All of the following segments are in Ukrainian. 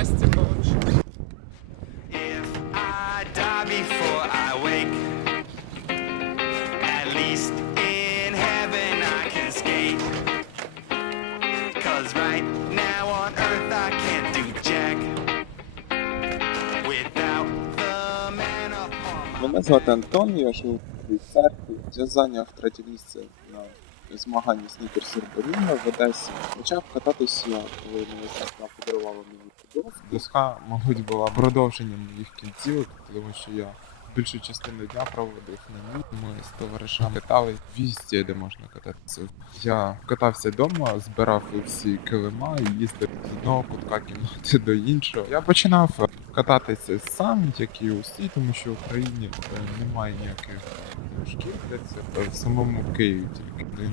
Насті получше. If I die before I wake, at least in heaven I can skate. Cause right now on earth I can't do jack without the man upon my Мене звати Антон, я живу в церкві. Я зайняв третє місце на змаганні снікерсів Боріна в Одесі. Почав кататися, коли церква подарувала мені футболку. Доска, мабуть, була продовженням моїх кінцівок, тому що я більшу частину дня проводив на ній. Ми з товаришами катали візді, де можна кататися. Я катався вдома, збирав всі килима і їздив з одного кутка кімнати до іншого. Я починав кататися сам, як і усі, тому що в Україні е, немає ніяких шкіл, де це в самому Києві тільки.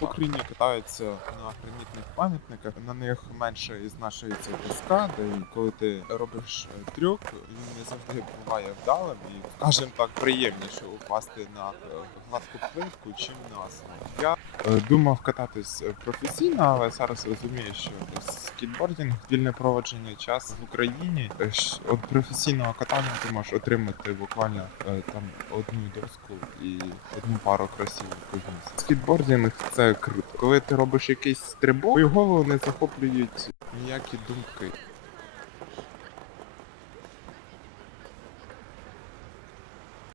В Україні катаються на гранітних пам'ятниках. На них менше і знашується доска, де коли ти робиш е, трюк, він не завжди буває вдалим і, скажімо так, приємніше упасти на е, гладку плитку, чим на асфальт. Я е, думав кататись професійно, але зараз розумію, що скейтбординг, вільне проводження часу в Україні от професійного катання ти можеш отримати буквально там одну доску і одну пару кросівок у місяць. Скейтбординг це круто. Коли ти робиш якийсь стрибок, його не захоплюють ніякі думки.